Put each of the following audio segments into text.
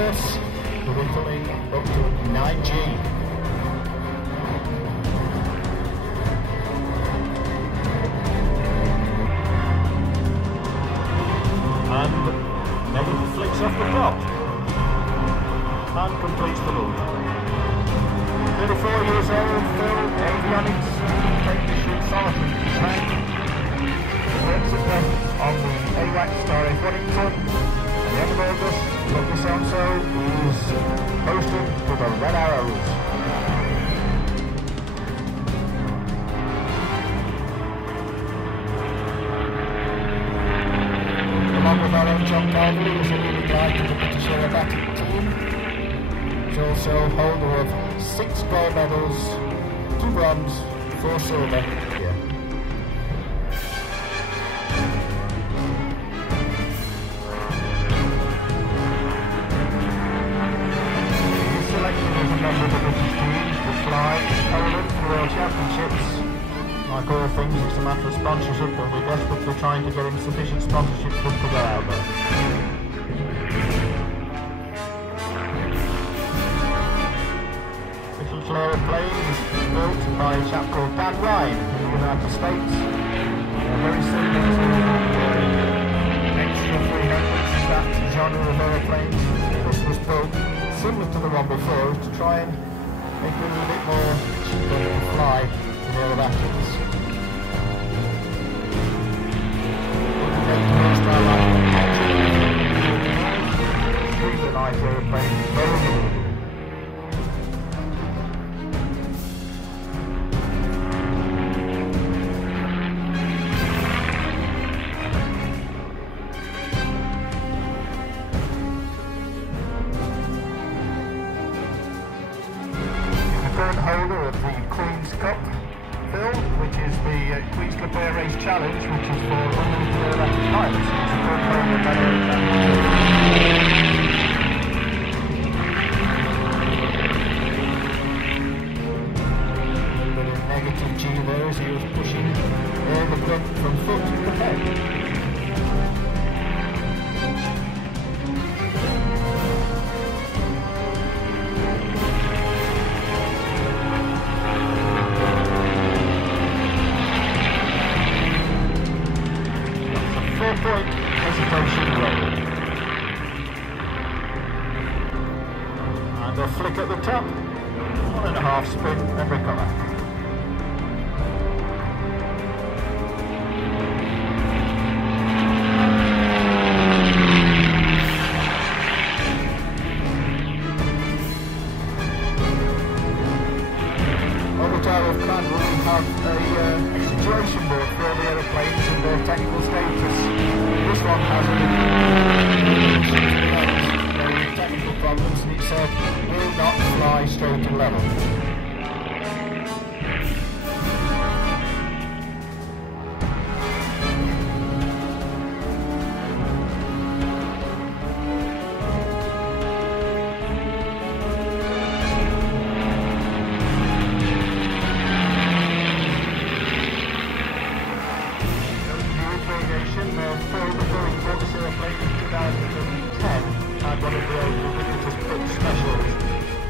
course, we'll be coming up to 9G. And Megan flicks off the top and completes the loop. 34 years old, Phil, avionics, take the shoot solidly to train. Works his best on the AWAC Star F Wellington. At the end of August, Lucky So-and-so is posted to the Red Arrows. Along with our own John Calvary, is a leading guide to the British aerobatic team. He's also holder of 6 gold medals, 2 bronze, 4 silver here. He's selected as a member of the British team to fly Poland for the World Championships. Like all things, it's a matter of sponsorship, and we're desperately trying to get him sufficient sponsorship for him to go out there. Aeroplane is built by a chap called Dan Ryan in the United States. Very similar to extra 300s, that genre of aeroplanes. This was built similar to the one before to try and make it a little bit more cheaper to fly in aerobatics. Extremely nice aeroplane, very good. Holder of the Queen's Cup, Phil, which is the Queen's Cup Air Race Challenge, which is for unlimited aerobatic pilots. It's a current holder of that a little bit of negative G there as he was pushing the cup from foot to the head. Hesitation roll. And a flick at the top, 1.5 spin and recover. On the Tower of Cranwell we have a situation board for all the aeroplanes and their technical status. This one has a technical problems and it said will not fly straight and level.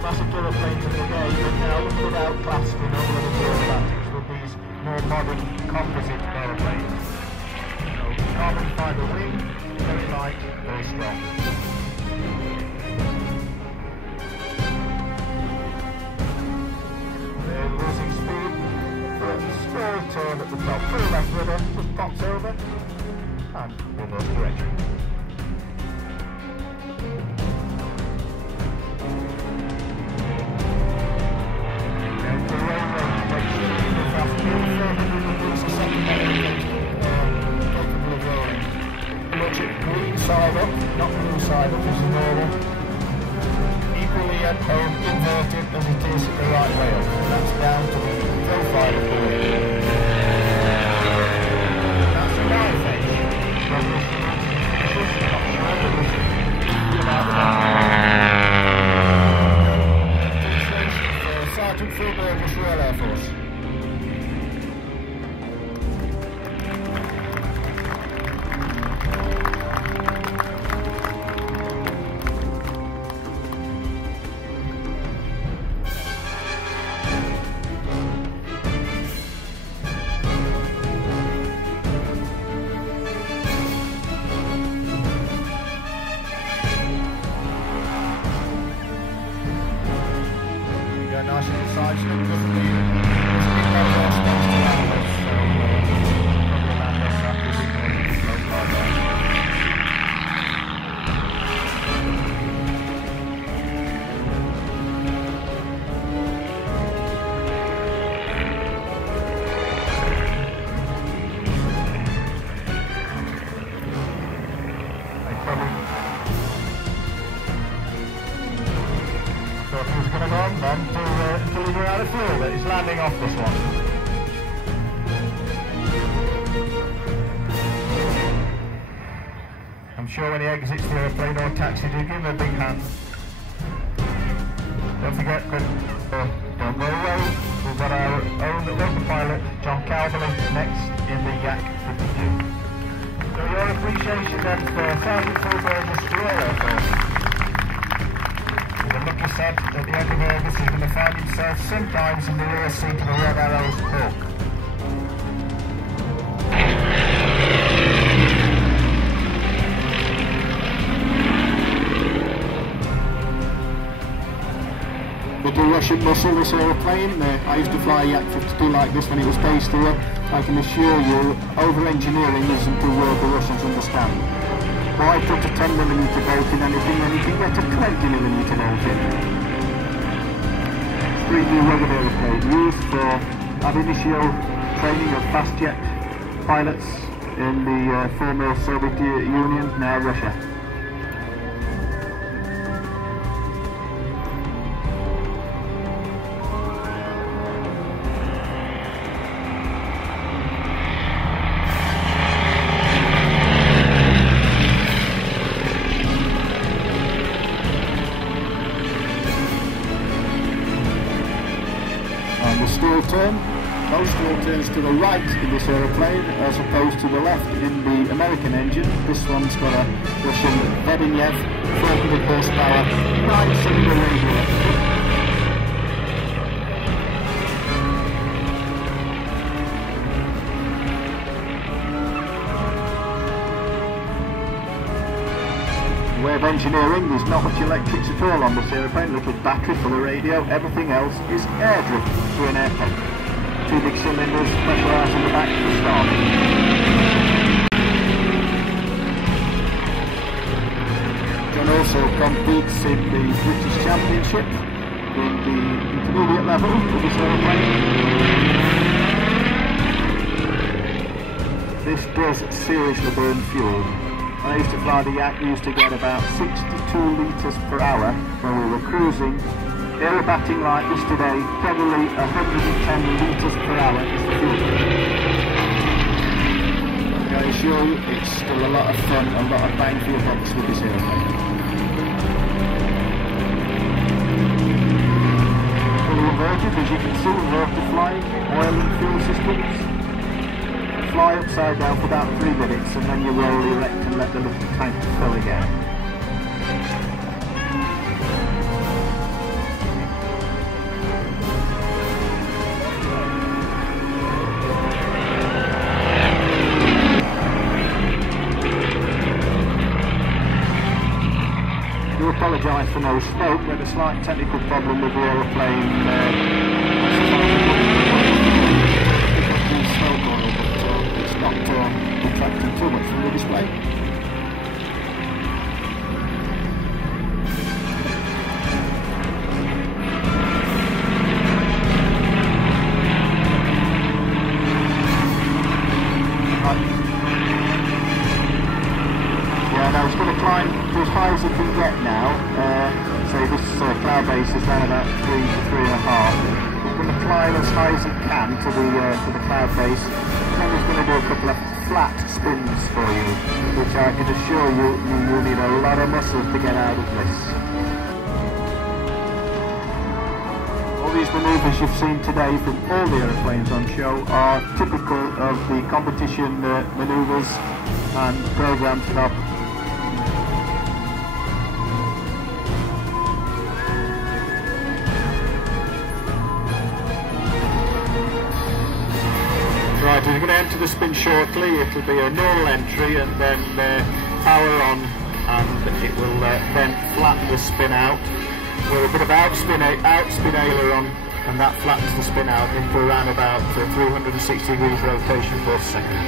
Classic aeroplanes of the day, but now without class in all of the aerobatics with these more modern composite aeroplanes. So carbon fibre wing, very light, very strong. They're losing speed, but small turn at the top, full left rudder, just pops over, and reverse direction. Green side up, not blue side up as normal. Equally at home, inverted as it is the right way up. That's down to the profile of the wing. That's a line face. From this not sure, but we'll see about that. Sergeant Phil Burgess, Royal Air Force. trailing off this one. I'm sure when he exits the airplane or taxi, do give him a big hand. Don't forget, don't go away. We've got our own local pilot, John Calverley, next in the Yak 52. So your appreciation then for Sergeant Fulberger's Air Force. With a lucky set at the end of August, he's going to find himself sometimes in the rear seat of a Red Arrows Hawk. Little Russian muscle, this aeroplane. I used to fly a Yak 52 like this when it was based here. I can assure you, over-engineering isn't the word the Russians understand. Why put a 10mm bolt in anything when you can get a 20mm bolt in? 3 new rugged aeroplane used for ab initio training of fast jet pilots in the former Soviet Union, now Russia. Most wheel turns to the right in this aeroplane as opposed to the left in the American engine. This one's got a Russian Tatenhill 400 horsepower 9-cylinder radiator. The way of engineering, there's not much electrics at all on this aeroplane. Little battery for the radio, everything else is air driven through an air pump. 2 big cylinders, pressurised in the back to start. John also competes in the British Championship in the intermediate level of this aeroplane. This does seriously burn fuel. When I used to fly the Yak, we used to get about 62 litres per hour when we were cruising. Aerobating like this today, probably 110 litres per hour is the fuel. I assure you, it's still a lot of fun, a lot of bang for your bucks with this aeroplane. Fully inverted, as you can see, inverted flying, oil and fuel systems. Fly upside down for about 3 minutes and then you roll erect and let the little tank fill again. I apologise for no smoke. We had a slight technical problem with the aeroplane. Smoke oil, but it's not detracting too much from the display. Now it's going to climb to as high as it can get now. So this cloud base is around about 3 to 3.5. It's going to climb as high as it can to the cloud base. Then it's going to do a couple of flat spins for you, which I can assure you will need a lot of muscles to get out of this. All these manoeuvres you've seen today from all the aeroplanes on show are typical of the competition manoeuvres and programmed stop. Right, we're going to enter the spin shortly. It'll be a normal entry and then power on, and it will then flatten the spin out with a bit of outspin aileron, and that flattens the spin out into around about 360 degrees rotation per second.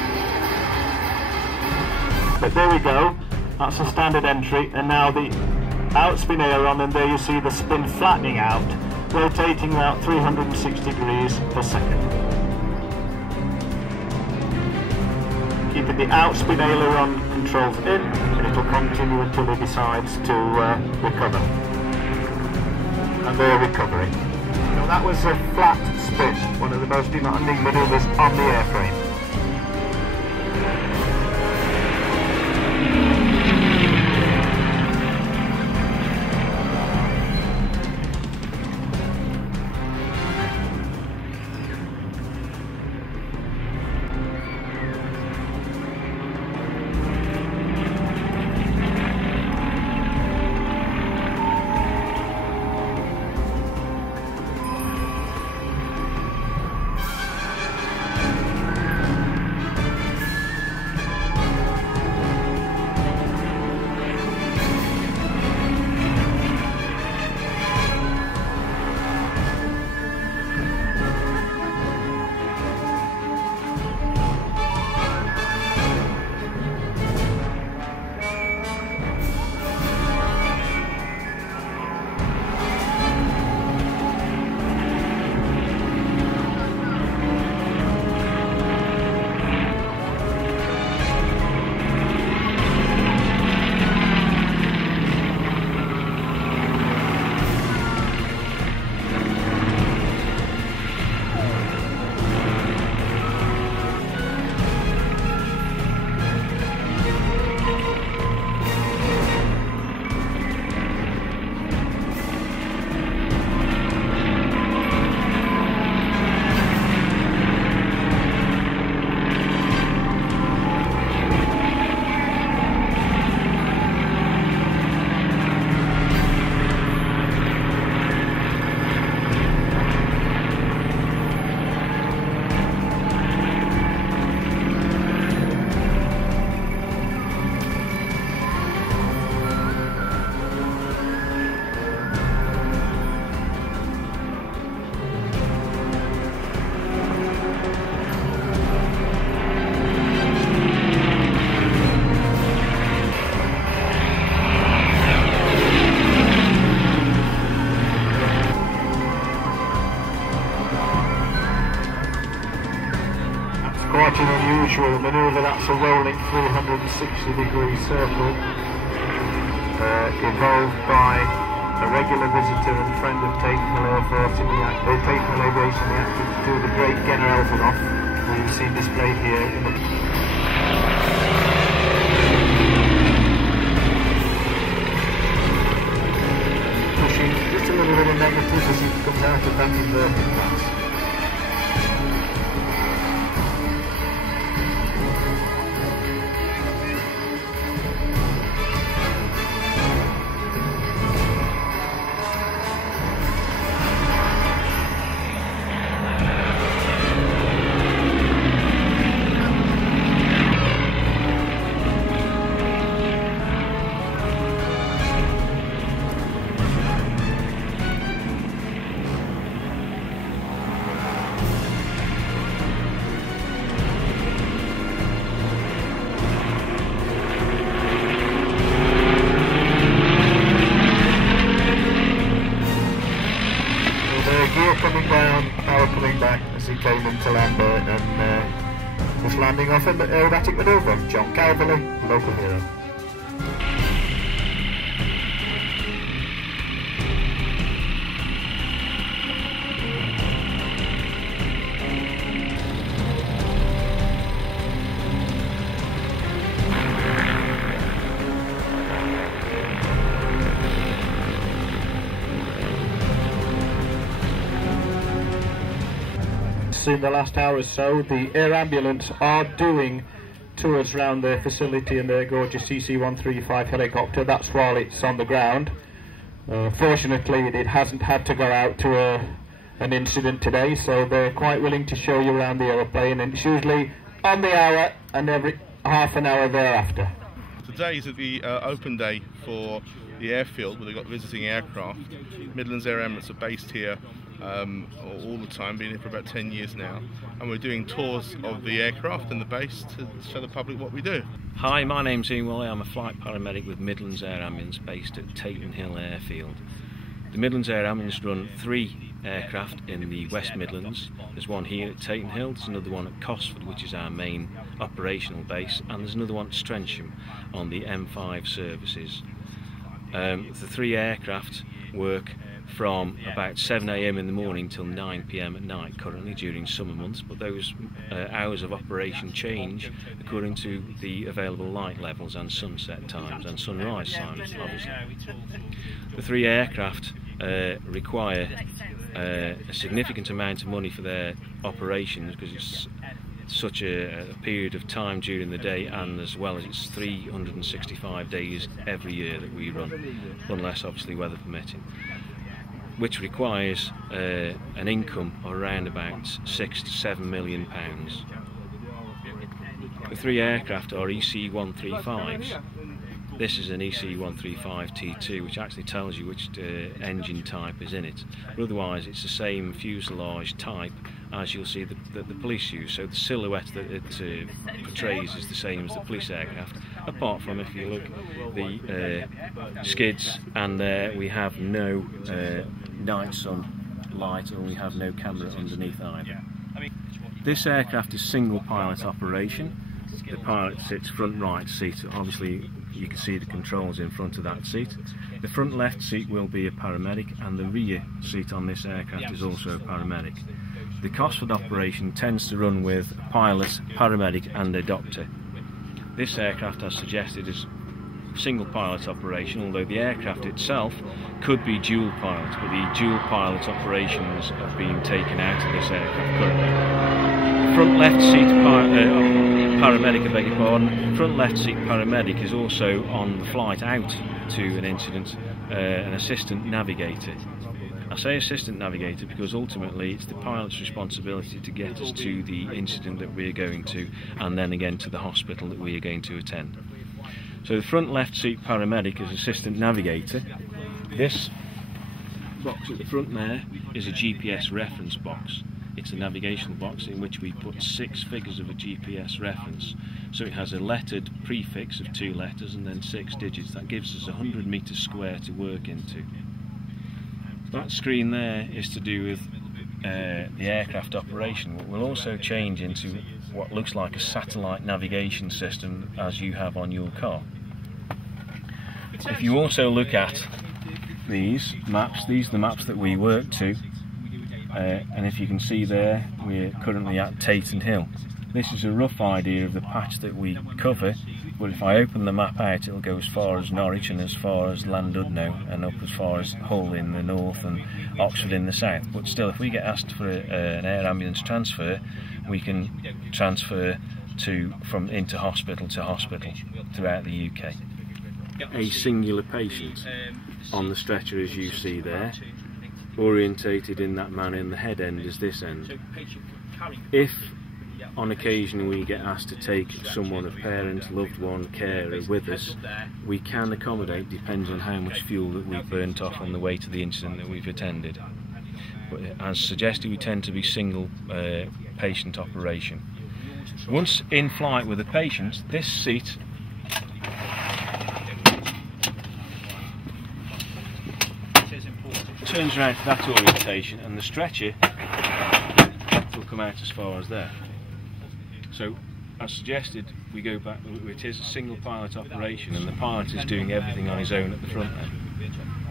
But there we go, that's a standard entry, and now the outspin aileron, and there you see the spin flattening out, rotating about 360 degrees per second. Keeping the outspin aileron controls in, and it will continue until it decides to recover. And they're recovering. So that was a flat spit, one of the most demanding manoeuvres on the airframe. Quite an unusual manoeuvre. That's a rolling 360-degree circle, evolved by a regular visitor and friend of Tatenhill Airport in the Tatenhill Aviation, the actor to do the great General off, who you've seen displayed here in the pushing just a little bit of negative as he comes out of that inverted pass. Coming down, power coming back as he came into land and was landing off an aerobatic manoeuvre. John Calverley, local hero. In the last hour or so, the air ambulance are doing tours around their facility in their gorgeous CC-135 helicopter. That's while it's on the ground. Fortunately, it hasn't had to go out to an incident today, so they're quite willing to show you around the aeroplane, and it's usually on the hour and every half an hour thereafter. Today is the open day for the airfield where they've got visiting aircraft. Midlands Air Ambulance are based here all the time, been here for about 10 years now, and we're doing tours of the aircraft and the base to show the public what we do. Hi, my name's Ian Woolley. I'm a flight paramedic with Midlands Air Ambulance based at Tatenhill Airfield. The Midlands Air Ambulance run 3 aircraft in the West Midlands. There's one here at Tatenhill, there's another one at Cosford, which is our main operational base, and there's another one at Strensham on the M5 services. The 3 aircraft work from about 7 AM in the morning till 9 PM at night currently during summer months, but those hours of operation change according to the available light levels and sunset times and sunrise times, obviously. The 3 aircraft require a significant amount of money for their operations because it's such a period of time during the day, and as well as it's 365 days every year that we run, unless obviously weather permitting, which requires an income of around about £6 to £7 million. The 3 aircraft are EC-135s. This is an EC-135 T2, which actually tells you which engine type is in it. But otherwise, it's the same fuselage type as you'll see that the police use. So the silhouette that it portrays is the same as the police aircraft, apart from, if you look, the skids, and there we have no night sun light, and we have no camera underneath either. This aircraft is single pilot operation. The pilot sits front right seat. Obviously you can see the controls in front of that seat. The front left seat will be a paramedic, and the rear seat on this aircraft is also a paramedic. The cost for the operation tends to run with a pilot, paramedic and a doctor. This aircraft, as suggested, is single pilot operation, although the aircraft itself could be dual pilot, but the dual pilot operations have been taken out of this aircraft currently. The front left seat paramedic, I beg your pardon, front left seat paramedic is also on the flight out to an incident, an assistant navigator. I say assistant navigator because ultimately it's the pilot's responsibility to get us to the incident that we're going to, and then again to the hospital that we are going to attend. So the front left seat paramedic is assistant navigator. This box at the front there is a GPS reference box. It's a navigational box in which we put 6 figures of a GPS reference. So it has a lettered prefix of 2 letters and then 6 digits. That gives us 100 metres square to work into. That screen there is to do with the aircraft operation. We'll also change into what looks like a satellite navigation system as you have on your car. If you also look at these maps, these are the maps that we work to, and if you can see there, we're currently at Tatenhill. This is a rough idea of the patch that we cover, but if I open the map out, it'll go as far as Norwich and as far as Llandudno and up as far as Hull in the north and Oxford in the south. But still, if we get asked for an air ambulance transfer, we can transfer into hospital to hospital throughout the UK. A singular patient on the stretcher, as you see there, orientated in that manner, and the head end is this end. If on occasion we get asked to take someone, a parent, loved one, carer with us, we can accommodate, depends on how much fuel that we've burnt off on the way to the incident that we've attended. But as suggested, we tend to be single patient operation. Once in flight with a patient, this seat turns around to that orientation, and the stretcher will come out as far as there. So, as suggested, we go back. It is a single pilot operation, and the pilot is doing everything on his own at the front end.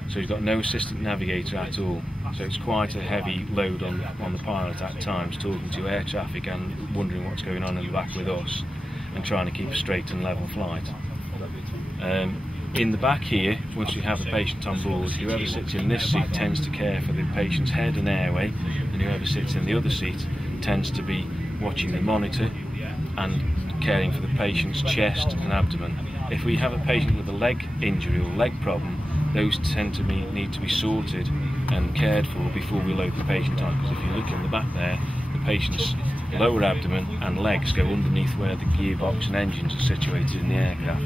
So he's got no assistant navigator at all. So it's quite a heavy load on the pilot at times, talking to air traffic and wondering what's going on in the back with us, and trying to keep a straight and level flight. In the back here, once we have a patient on board, whoever sits in this seat tends to care for the patient's head and airway, and whoever sits in the other seat tends to be watching the monitor and caring for the patient's chest and abdomen. If we have a patient with a leg injury or leg problem, those tend to need to be sorted and cared for before we load the patient on, because if you look in the back there, the patient's lower abdomen and legs go underneath where the gearbox and engines are situated in the aircraft.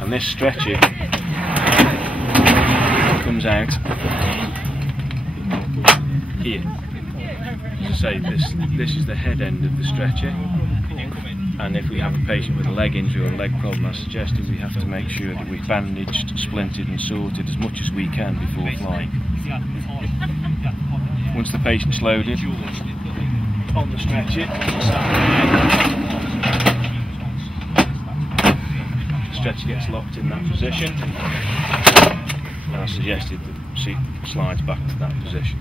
And this stretcher comes out here. As I say, this is the head end of the stretcher, and if we have a patient with a leg injury or a leg problem, as suggested, we have to make sure that we've bandaged, splinted and sorted as much as we can before flying. Once the patient's loaded on the stretcher, stretcher gets locked in that position, and I suggested the seat slides back to that position.